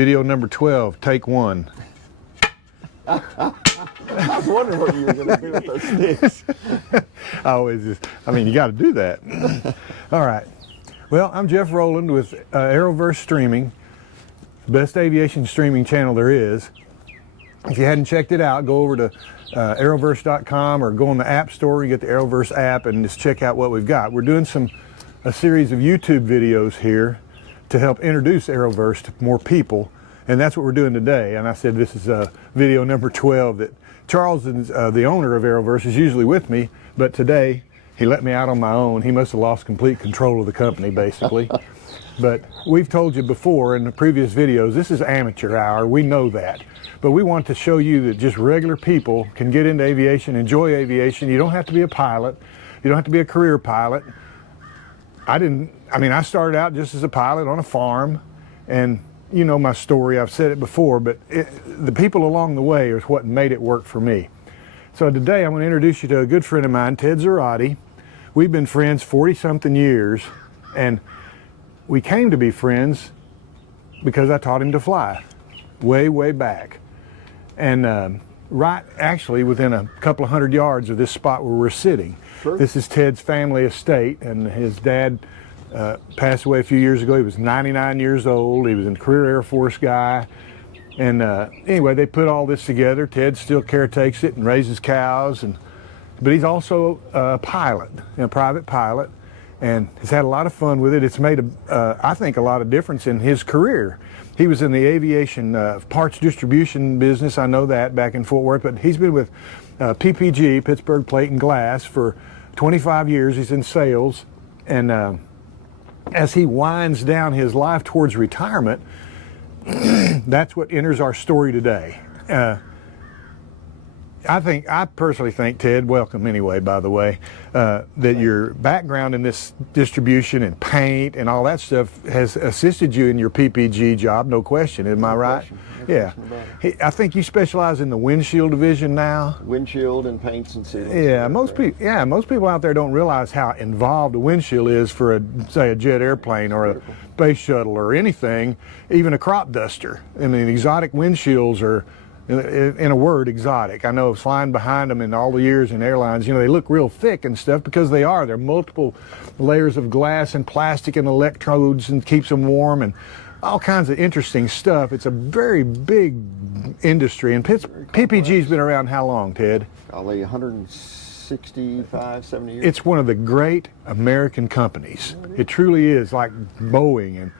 Video number 12, take one. I was wondering what you were going to do with those sticks. I mean, you got to do that. All right. Well, I'm Jeff Roland with Aeroverse Streaming, best aviation streaming channel there is. If you hadn't checked it out, go over to aeroverse.com or go on the App Store and get the Aeroverse app and just check out what we've got. We're doing a series of YouTube videos here to help introduce Aeroverse to more people, and that's what we're doing today. And I said this is video number 12. That Charles, the owner of Aeroverse, is usually with me, but today he let me out on my own. He must have lost complete control of the company, basically. But we've told you before in the previous videos, this is amateur hour. We know that. But we want to show you that just regular people can get into aviation, enjoy aviation. You don't have to be a pilot. You don't have to be a career pilot. I started out just as a pilot on a farm, and you know my story. I've said it before, but the people along the way is what made it work for me. So today I'm going to introduce you to a good friend of mine, Ted Zera. We've been friends 40-something years, and we came to be friends because I taught him to fly way back. And right actually within a couple of 100 yards of this spot where we're sitting. Sure. This is Ted's family estate, and his dad passed away a few years ago. He was 99 years old. He was a career Air Force guy. And anyway, they put all this together. Ted still caretakes it and raises cows, but he's also a pilot, a private pilot, and has had a lot of fun with it. It's made, I think, a lot of difference in his career. He was in the aviation parts distribution business, I know that, back in Fort Worth, but he's been with PPG, Pittsburgh Plate and Glass, for 25 years. He's in sales, and as he winds down his life towards retirement, that's what enters our story today. I personally think, Ted, welcome anyway, by the way, that your background in this distribution and paint and all that stuff has assisted you in your PPG job, no question. Am I right? Yeah. I think you specialize in the windshield division now. Windshield and paints and sealants. Yeah, most people out there don't realize how involved a windshield is for say a jet airplane or a space shuttle or anything, even a crop duster. I mean, exotic windshields are, in a word, exotic. I know flying behind them in all the years in airlines, you know, they look real thick and stuff because they are. They're multiple layers of glass and plastic and electrodes and keeps them warm and all kinds of interesting stuff. It's a very big industry. And PPG's been around how long, Ted? Probably 165, 70 years. It's one of the great American companies. It truly is, like Boeing and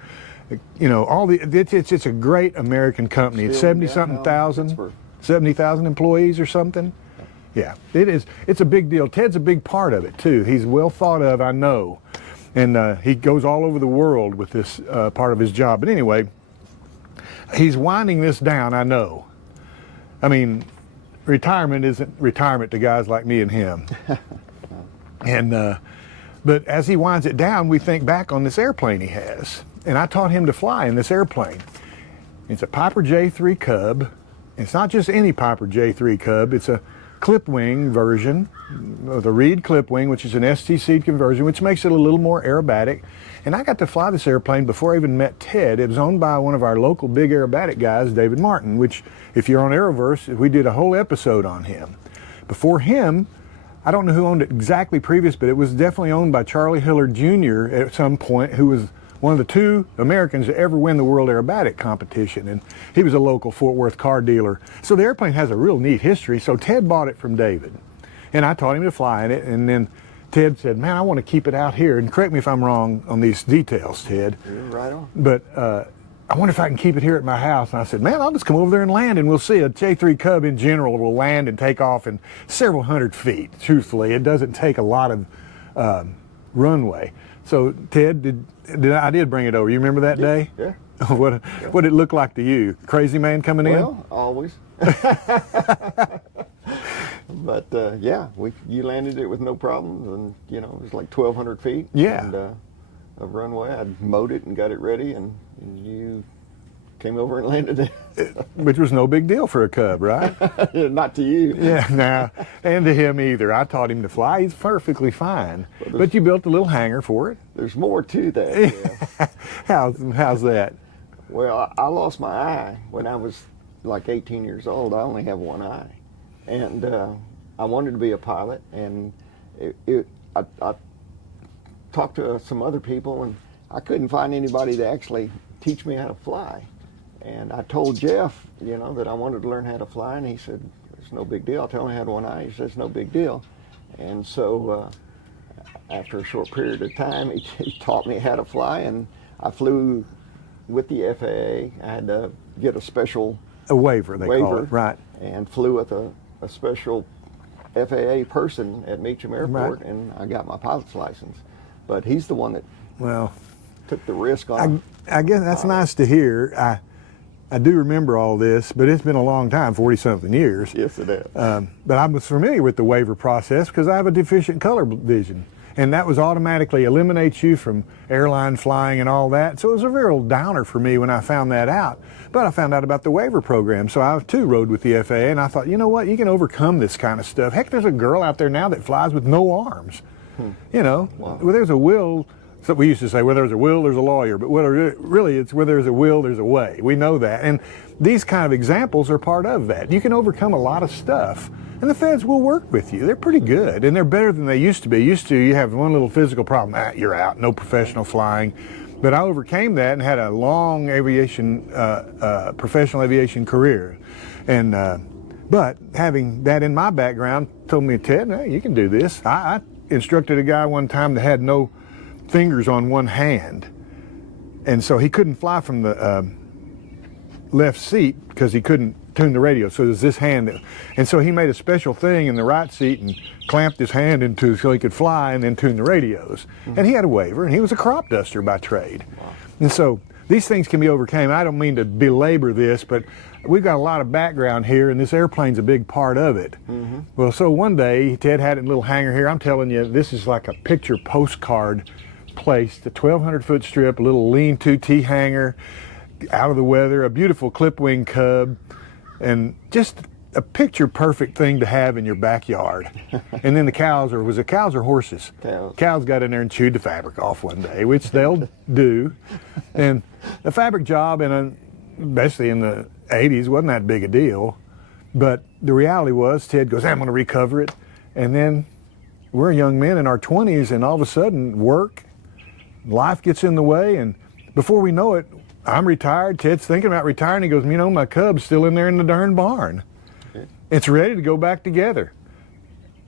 you know, it's a great American company. It's 70-something thousand, 70,000 employees or something. Yeah, it is. It's a big deal. Ted's a big part of it too. He's well thought of, I know, and he goes all over the world with this part of his job. But anyway, he's winding this down, I know. I mean, retirement isn't retirement to guys like me and him. And but as he winds it down, we think back on this airplane he has. And I taught him to fly in this airplane. It's a Piper J3 Cub. It's not just any Piper J3 Cub. It's a clip wing version, the Reed clip wing, which is an STC conversion, which makes it a little more aerobatic. And I got to fly this airplane before I even met Ted. It was owned by one of our local big aerobatic guys, David Martin, which, if you're on Aeroverse, we did a whole episode on him. Before him, I don't know who owned it exactly previous, but it was definitely owned by Charlie Hillard Jr. at some point, who was one of the 2 Americans to ever win the World Aerobatic Competition, and he was a local Fort Worth car dealer. So the airplane has a real neat history, so Ted bought it from David, and I taught him to fly in it, and then Ted said, man, I want to keep it out here, and correct me if I'm wrong on these details, Ted. You're right on. But I wonder if I can keep it here at my house. And I said, man, I'll just come over there and land, and we'll see. A J3 Cub in general will land and take off in several hundred feet, truthfully. It doesn't take a lot of runway. So Ted, I did bring it over. You remember that day? Yeah. What did it look like to you? Crazy man coming in? Well, always. But yeah, you landed it with no problems, and you know it was like 1,200 feet. Yeah. And, of runway, I mowed it and got it ready, and you came over and landed it. Which was no big deal for a Cub, right? Not to you. Yeah, nah, and to him either. I taught him to fly. He's perfectly fine. But you built a little hangar for it. There's more to that. Yeah. How's that? Well, I lost my eye when I was like 18 years old. I only have one eye. And I wanted to be a pilot. And I talked to some other people, and I couldn't find anybody to actually teach me how to fly. And I told Jeff, you know, that I wanted to learn how to fly, and he said, it's no big deal. I told him I had one eye. He said, it's no big deal. And so after a short period of time, he taught me how to fly, and I flew with the FAA. I had to get a special waiver, they call it, right? And flew with a special FAA person at Meacham Airport, right. And I got my pilot's license. But he's the one that took the risk on. I guess that's nice to hear. I do remember all this, but it's been a long time, 40-something years. Yes, it is. But I was familiar with the waiver process because I have a deficient color vision. And that was automatically eliminates you from airline flying and all that. So it was a real downer for me when I found that out. But I found out about the waiver program. So I too rode with the FAA, and I thought, you know what, you can overcome this kind of stuff. Heck, there's a girl out there now that flies with no arms. You know, well, there's a will. So we used to say, where there's a will, there's a lawyer. But really, it's where there's a will, there's a way. We know that. And these kind of examples are part of that. You can overcome a lot of stuff. And the feds will work with you. They're pretty good, and they're better than they used to be. You have one little physical problem, you're out, no professional flying. But I overcame that and had a long aviation, professional aviation career. And but having that in my background told me, Ted, hey, you can do this. I instructed a guy one time that had no fingers on one hand, and so he couldn't fly from the left seat because he couldn't tune the radio. So there's this hand, and so he made a special thing in the right seat and clamped his hand into so he could fly and then tune the radios. And he had a waiver, and he was a crop duster by trade. And so these things can be overcome. I don't mean to belabor this, but we've got a lot of background here, and this airplane's a big part of it. Well, so one day Ted had it in a little hangar here. I'm telling you, this is like a picture postcard placed, a 1,200-foot strip, a little lean-to T hangar, out of the weather, a beautiful clip-wing Cub, and just a picture-perfect thing to have in your backyard. And then the cows, or was it cows or horses? Cows got in there and chewed the fabric off one day, which they'll do. And the fabric job, especially in the 80s, wasn't that big a deal. But the reality was, Ted goes, I'm going to recover it. And then we're young men in our 20s, and all of a sudden, work, life gets in the way, and before we know it, I'm retired. Ted's thinking about retiring. He goes, you know, my Cub's still in there in the darn barn. It's ready to go back together.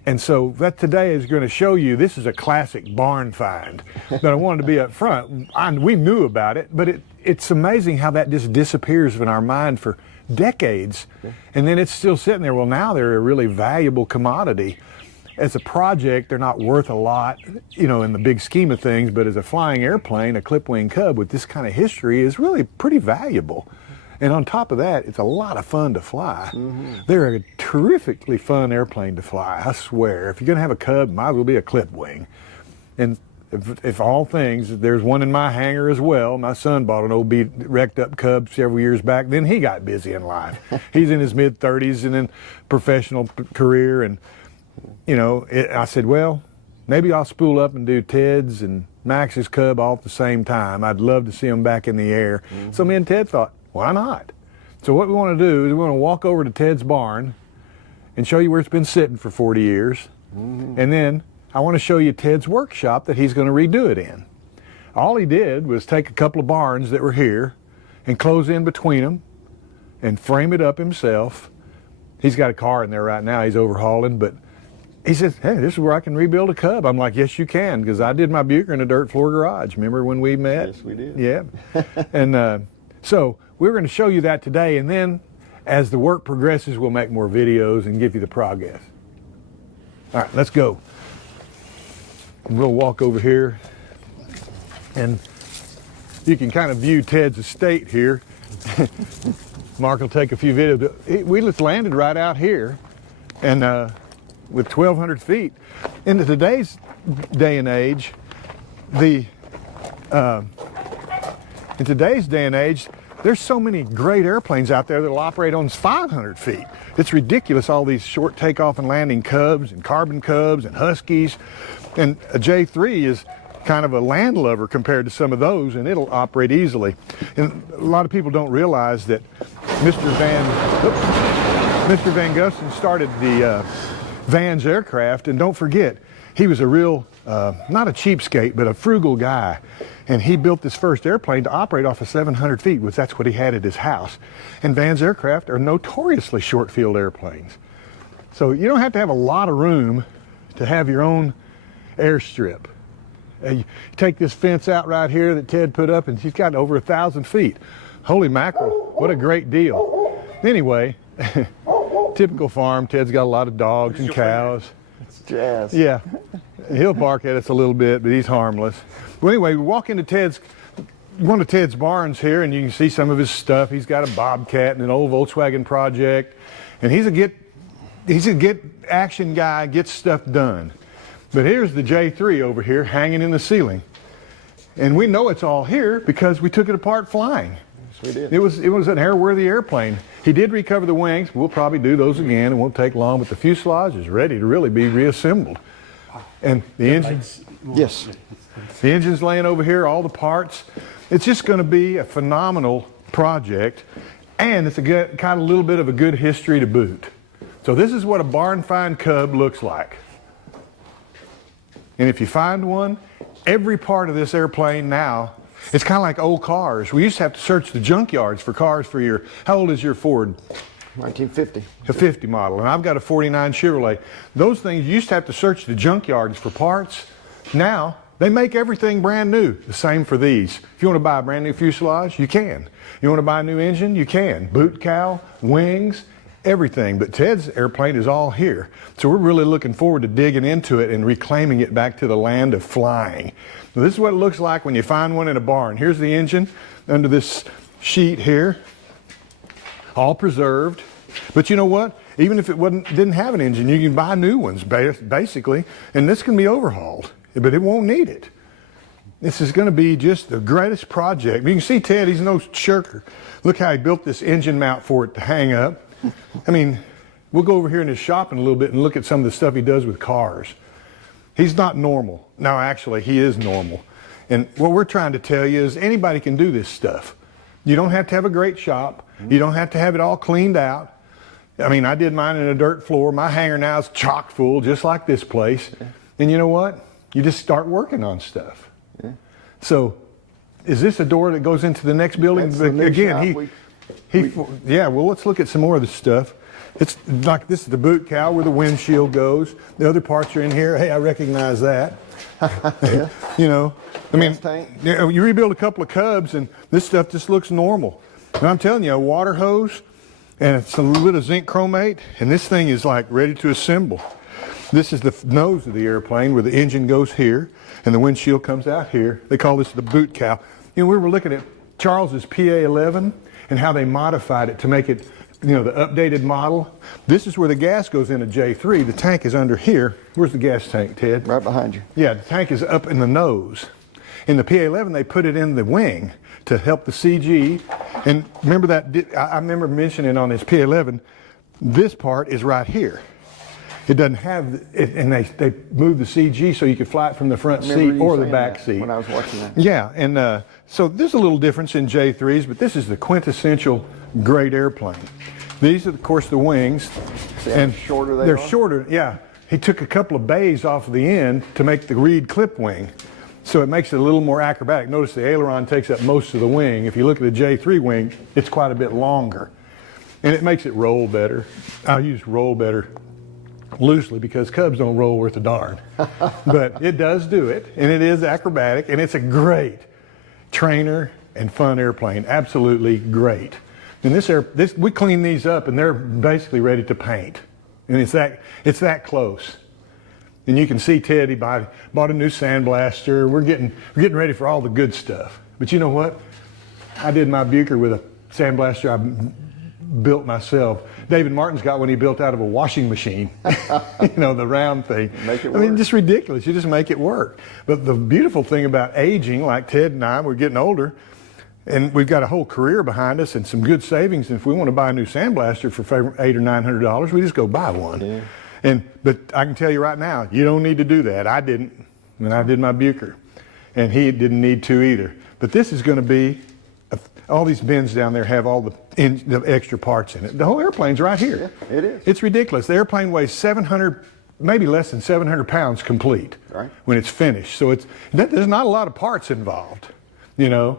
And so that today is going to show you this is a classic barn find. But I wanted to be up front. We knew about it, but it's amazing how that just disappears in our mind for decades. And then it's still sitting there. Well, now they're a really valuable commodity. As a project, they're not worth a lot, you know, in the big scheme of things, but as a flying airplane, a clip-wing Cub with this kind of history is really pretty valuable. And on top of that, it's a lot of fun to fly. They're a terrifically fun airplane to fly, I swear. If you're going to have a Cub, it might as well be a clip-wing. And if all things, there's one in my hangar as well. My son bought an old wrecked up Cub several years back. Then he got busy in life. He's in his mid-30s and in professional career, and you know, I said, well, maybe I'll spool up and do Ted's and Max's Cub all at the same time. I'd love to see them back in the air. So me and Ted thought, why not? So what we want to do is we want to walk over to Ted's barn and show you where it's been sitting for 40 years. And then I want to show you Ted's workshop that he's going to redo it in. All he did was take a couple of barns that were here and close in between them and frame it up himself. He's got a car in there right now he's overhauling, but he says, hey, this is where I can rebuild a Cub. I'm like, yes, you can, because I did my Buicker in a dirt floor garage. Remember when we met? Yes, we did. Yeah. And so we're going to show you that today, and then as the work progresses, we'll make more videos and give you the progress. All right, let's go. We'll walk over here, and you can kind of view Ted's estate here. Mark will take a few videos. We just landed right out here, and with 1,200 feet. In today's day and age, there's so many great airplanes out there that'll operate on 500 feet. It's ridiculous, all these short takeoff and landing Cubs and Carbon Cubs and Huskies. And a J3 is kind of a landlubber compared to some of those, and it'll operate easily. And a lot of people don't realize that Mr. Van Gusten started the Van's aircraft, and don't forget, he was a real, not a cheapskate, but a frugal guy. And he built this first airplane to operate off of 700 feet, which that's what he had at his house. And Van's aircraft are notoriously short-field airplanes. So you don't have to have a lot of room to have your own airstrip. You take this fence out right here that Ted put up, and he's got over 1,000 feet. Holy mackerel, what a great deal. Anyway, typical farm. Ted's got a lot of dogs and cows. It's Jazz. Yeah, he'll bark at us a little bit, but he's harmless. Well, anyway, we walk into one of Ted's barns here, and you can see some of his stuff. He's got a Bobcat and an old Volkswagen Project, and he's a get action guy, gets stuff done. But here's the J3 over here hanging in the ceiling, and we know it's all here because we took it apart flying. Yes, we did. It was an airworthy airplane. He did recover the wings. We'll probably do those again. It won't take long, but the fuselage is ready to really be reassembled. And the engine, Yes. the engine's laying over here, all the parts. It's just going to be a phenomenal project, and it's kind of little bit of a good history to boot. So this is what a barn find Cub looks like. And if you find one, every part of this airplane now, it's kind of like old cars. We used to have to search the junkyards for cars for your, how old is your Ford? 1950. A 50 model, and I've got a 49 Chevrolet. Those things, you used to have to search the junkyards for parts. Now, they make everything brand new. The same for these. If you want to buy a brand new fuselage, you can. You want to buy a new engine, you can. Boot cowl, wings, everything. But Ted's airplane is all here. So we're really looking forward to digging into it and reclaiming it back to the land of flying. So this is what it looks like when you find one in a barn. Here's the engine under this sheet here, all preserved. But you know what? Even if it didn't have an engine, you can buy new ones, basically, and this can be overhauled, but it won't need it. This is going to be just the greatest project. You can see Ted, he's no shirker. Look how he built this engine mount for it to hang up. I mean, we'll go over here in his shop in a little bit and look at some of the stuff he does with cars. He's not normal. No, actually, he is normal. And what we're trying to tell you is anybody can do this stuff. You don't have to have a great shop. You don't have to have it all cleaned out. I mean, I did mine in a dirt floor. My hangar now is chock full, just like this place. And you know what? You just start working on stuff. Yeah. So, is this a door that goes into the next building? That's the new Again, shop. yeah, well, let's look at some more of this stuff. It's like this is the boot cowl where the windshield goes. The other parts are in here. Hey, I recognize that. Yeah. You know, I mean, Gas tank. you rebuild a couple of Cubs and this stuff just looks normal. And I'm telling you, a water hose and it's a little bit of zinc chromate, and this thing is like ready to assemble. This is the nose of the airplane where the engine goes here and the windshield comes out here. They call this the boot cowl. You know, we were looking at Charles's PA-11 and how they modified it to make it, you know, the updated model. This is where the gas goes in a J3. The tank is under here. Where's the gas tank, Ted? Right behind you. Yeah, the tank is up in the nose. In the PA-11, they put it in the wing to help the CG. And remember that, I remember mentioning on this PA-11, this part is right here. It doesn't have, and they moved the CG so you could fly it from the front seat or the back seat. When I was watching that. Yeah, and so there's a little difference in J3s, but this is the quintessential great airplane. These are, of course, the wings. See how And shorter they they're are? shorter, yeah. He took a couple of bays off of the end to make the reed clip wing. So it makes it a little more acrobatic. Notice the aileron takes up most of the wing. If you look at the J3 wing, it's quite a bit longer. And it makes it roll better. I use roll better loosely because Cubs don't roll worth a darn. But it does do it, and it is acrobatic, and it's a great trainer and fun airplane. Absolutely great. And we clean these up, and they're basically ready to paint. And it's that close. And you can see Ted, he bought a new sandblaster. We're getting ready for all the good stuff. But you know what? I did my Buicker with a sandblaster I built myself. David Martin's got one he built out of a washing machine. You know, the round thing. Make it I mean, work. just ridiculous. You just make it work. But the beautiful thing about aging, like Ted and I, we're getting older, and we've got a whole career behind us and some good savings. And if we want to buy a new sandblaster for $800 or $900, we just go buy one. Yeah. But I can tell you right now, you don't need to do that. I didn't when I did my Buicker. and he didn't need to either. But this is going to be, all these bins down there have all the extra parts in it. The whole airplane's right here. Yeah, it is. It's ridiculous. The airplane weighs 700, maybe less than 700 pounds complete when it's finished. So there's not a lot of parts involved, you know.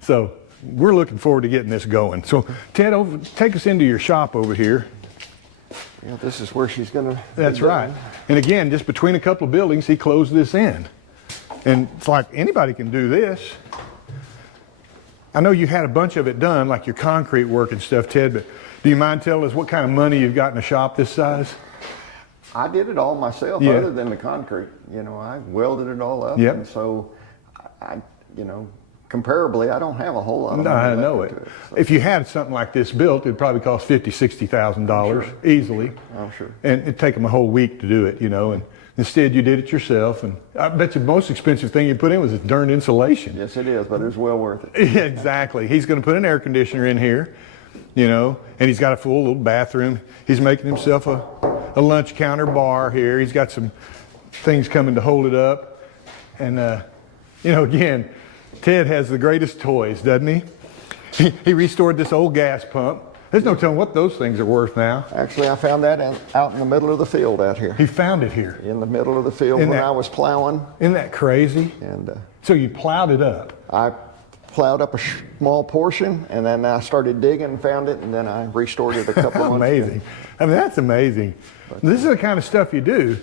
So we're looking forward to getting this going. So Ted, take us into your shop over here. Yeah, this is where she's going to. That's right. And again, just between a couple of buildings, he closed this in. And it's like anybody can do this. I know you had a bunch of it done, like your concrete work and stuff, Ted, but do you mind telling us what kind of money you've got in a shop this size? I did it all myself, other than the concrete. You know, I welded it all up, and so you know, comparably, I don't have a whole lot of money. I know it. So. If you had something like this built, it'd probably cost $50,000-$60,000 easily. I'm sure. And it'd take them a whole week to do it, you know. And instead, you did it yourself. And I bet you the most expensive thing you put in was this darn insulation. Yes, it is, but it's well worth it. Yeah, exactly. He's going to put an air conditioner in here, you know, and he's got a full little bathroom. He's making himself a lunch counter bar here. He's got some things coming to hold it up. And, you know, again, Ted has the greatest toys, doesn't he? He restored this old gas pump. There's no telling what those things are worth now. Actually, I found that out in the middle of the field out here. He found it here? In the middle of the field when I was plowing. Isn't that crazy? And so you plowed it up? I plowed up a small portion, and then I started digging and found it, and then I restored it a couple of months Amazing. I mean, that's amazing. This is the kind of stuff you do,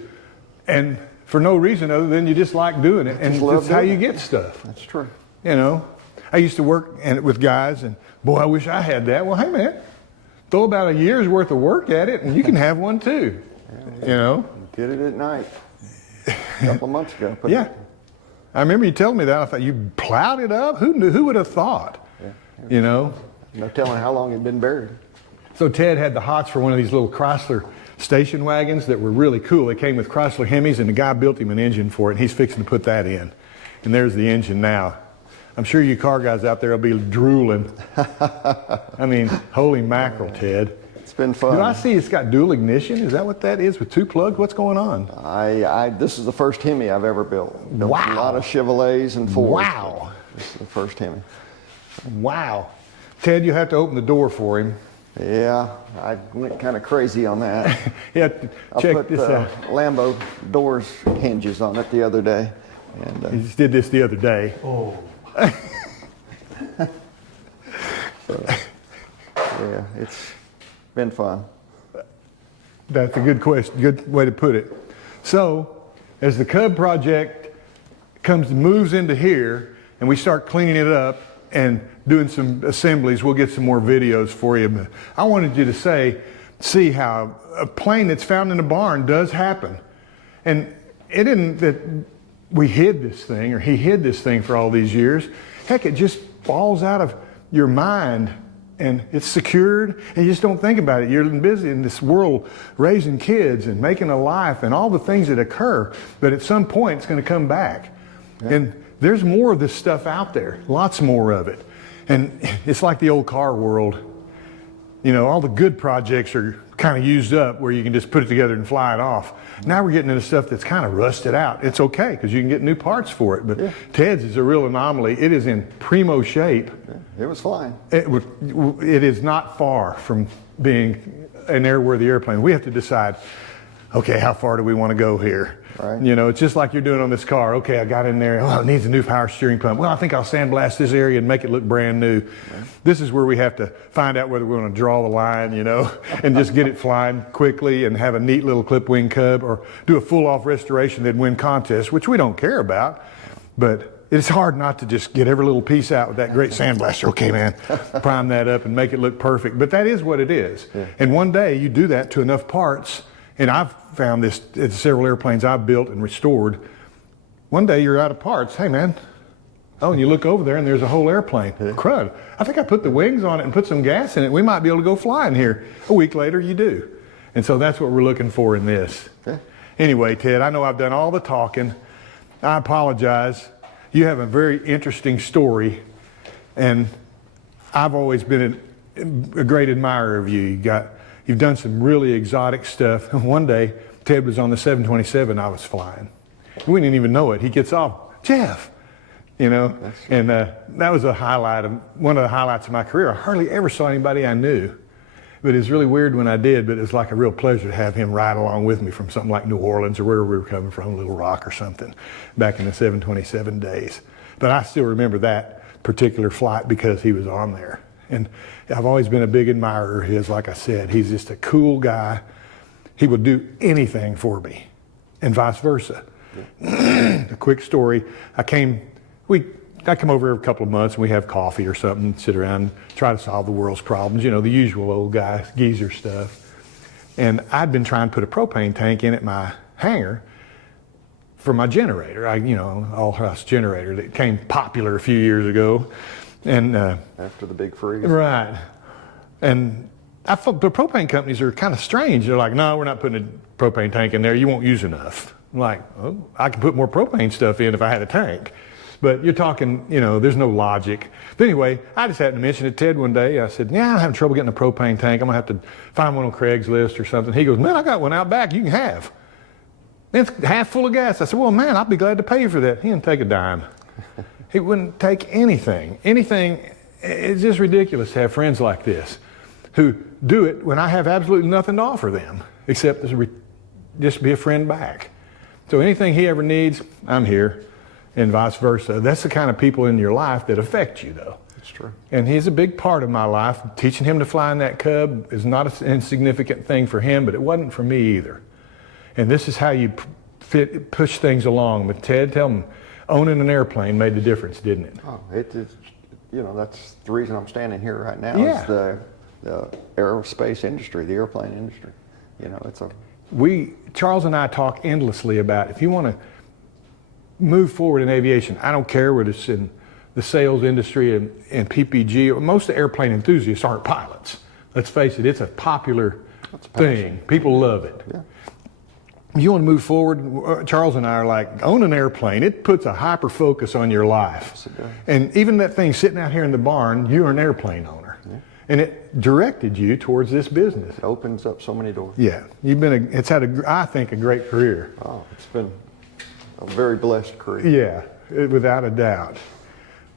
and for no reason other than you just like doing it, and that's how you get stuff. That's true. You know, I used to work with guys, and boy, I wish I had that. Well, hey man, throw about a year's worth of work at it, and you can have one too. You know, did it at night a couple of months ago. Yeah, I remember you telling me that. I thought you plowed it up. Who knew? Who would have thought? Yeah. You know, no telling how long it'd been buried. So Ted had the hots for one of these little Chrysler station wagons that were really cool. They came with Chrysler Hemis, and the guy built him an engine for it, and he's fixing to put that in. And there's the engine now. I'm sure you car guys out there will be drooling. I mean, holy mackerel, Ted. It's been fun. Do I see it's got dual ignition? Is that what that is with two plugs? What's going on? This is the first Hemi I've ever built. Wow. A lot of Chevrolets and Fords. Wow. This is the first Hemi. Wow. Ted, you have to open the door for him. Yeah, I went kind of crazy on that. Yeah, check I put this out. Lambo doors hinges on it the other day. And, he just did this the other day. Oh. So, yeah, it's been fun. That's a good question, good way to put it. So, as the Cub project moves into here, and we start cleaning it up and doing some assemblies, we'll get some more videos for you. But I wanted you to see how a plane that's found in a barn does happen. And it isn't that we hid this thing, or he hid this thing for all these years. Heck, it just falls out of your mind, and it's secured, and you just don't think about it. You're busy in this world raising kids and making a life and all the things that occur, but at some point it's going to come back. Yeah. And there's more of this stuff out there, lots more of it. And it's like the old car world. You know, all the good projects are kind of used up where you can just put it together and fly it off. Now we're getting into stuff that's kind of rusted out. It's okay because you can get new parts for it, but Ted's is a real anomaly. It is in primo shape. It was flying. It is not far from being an airworthy airplane. We have to decide, okay, how far do we want to go here? Right. You know, it's just like you're doing on this car. Okay, I got in there. Oh, it needs a new power steering pump. Well, I think I'll sandblast this area and make it look brand new. Right. This is where we have to find out whether we want to draw the line, you know, and just get it flying quickly and have a neat little clip wing Cub, or do a full off restoration that'd win contests, which we don't care about. But it's hard not to just get every little piece out with that great sandblaster. Okay, man, prime that up and make it look perfect. But that is what it is. Yeah. And one day you do that to enough parts. And I've found this at several airplanes I've built and restored. One day you're out of parts. Hey, man. Oh, and you look over there and there's a whole airplane. Yeah. Crud. I think I put the wings on it and put some gas in it. We might be able to go flying here. A week later, you do. And so that's what we're looking for in this. Yeah. Anyway, Ted, I know I've done all the talking. I apologize. You have a very interesting story. And I've always been a great admirer of you. You've done some really exotic stuff. One day, Ted was on the 727 I was flying. We didn't even know it. He gets off. Jeff, you know. And that was one of the highlights of my career. I hardly ever saw anybody I knew, but it's really weird when I did. But it's like a real pleasure to have him ride along with me from something like New Orleans or wherever we were coming from, Little Rock or something, back in the 727 days. But I still remember that particular flight because he was on there. And I've always been a big admirer of his. Like I said, he's just a cool guy. He would do anything for me, and vice versa. A quick story: I come over every couple of months, and we have coffee or something, sit around, and try to solve the world's problems. You know, the usual old guy geezer stuff. And I'd been trying to put a propane tank in at my hangar for my generator. All-house generator that became popular a few years ago. And after the big freeze. Right. And I thought the propane companies are kind of strange. They're like, no, we're not putting a propane tank in there. You won't use enough. I'm like, oh, I can put more propane stuff in if I had a tank. But you're talking, there's no logic. But anyway, I just happened to mention it to Ted one day. I said, yeah, I'm having trouble getting a propane tank. I'm going to have to find one on Craigslist or something. He goes, man, I got one out back you can have. It's half full of gas. I said, well, man, I'll be glad to pay you for that. He didn't take a dime. He wouldn't take anything. It's just ridiculous to have friends like this who do it when I have absolutely nothing to offer them except just be a friend back. So anything he ever needs, I'm here, and vice versa. That's the kind of people in your life that affect you, though. That's true. And he's a big part of my life. Teaching him to fly in that Cub is not an insignificant thing for him, but it wasn't for me either. And this is how you push things along. But Ted, tell him, owning an airplane made the difference, didn't it? Oh, that's the reason I'm standing here right now. Yeah. Is the aerospace industry, the airplane industry. Charles and I talk endlessly about if you want to move forward in aviation, I don't care whether it's in the sales industry and PPG, most of the airplane enthusiasts aren't pilots. Let's face it, it's a popular thing. People love it. Yeah. You want to move forward, Charles and I are like, own an airplane. It puts a hyper focus on your life. Yes, it does. And even that thing sitting out here in the barn, you're an airplane owner. Yeah. And it directed you towards this business. It opens up so many doors. Yeah. It's had, I think, a great career. Oh, it's been a very blessed career. Yeah, without a doubt.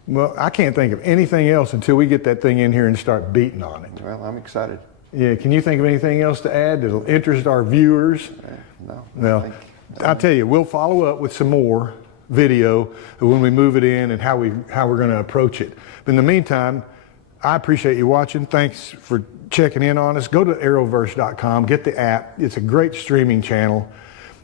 Well, I can't think of anything else until we get that thing in here and start beating on it. Well, I'm excited. Yeah, can you think of anything else to add that'll interest our viewers? No. I'll tell you, we'll follow up with some more video when we move it in and how we're going to approach it. But in the meantime, I appreciate you watching. Thanks for checking in on us. Go to aeroverse.com, get the app. It's a great streaming channel.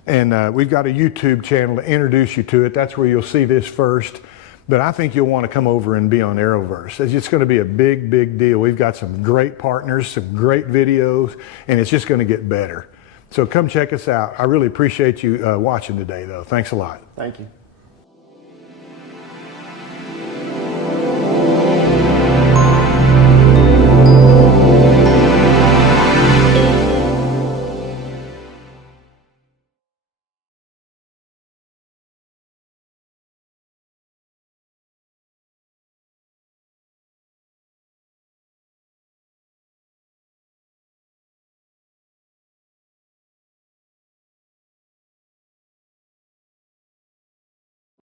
And we've got a YouTube channel to introduce you to it. That's where you'll see this first. But I think you'll want to come over and be on Aeroverse. It's going to be a big, big deal. We've got some great partners, some great videos, and it's just going to get better. So come check us out. I really appreciate you watching today, though. Thanks a lot. Thank you.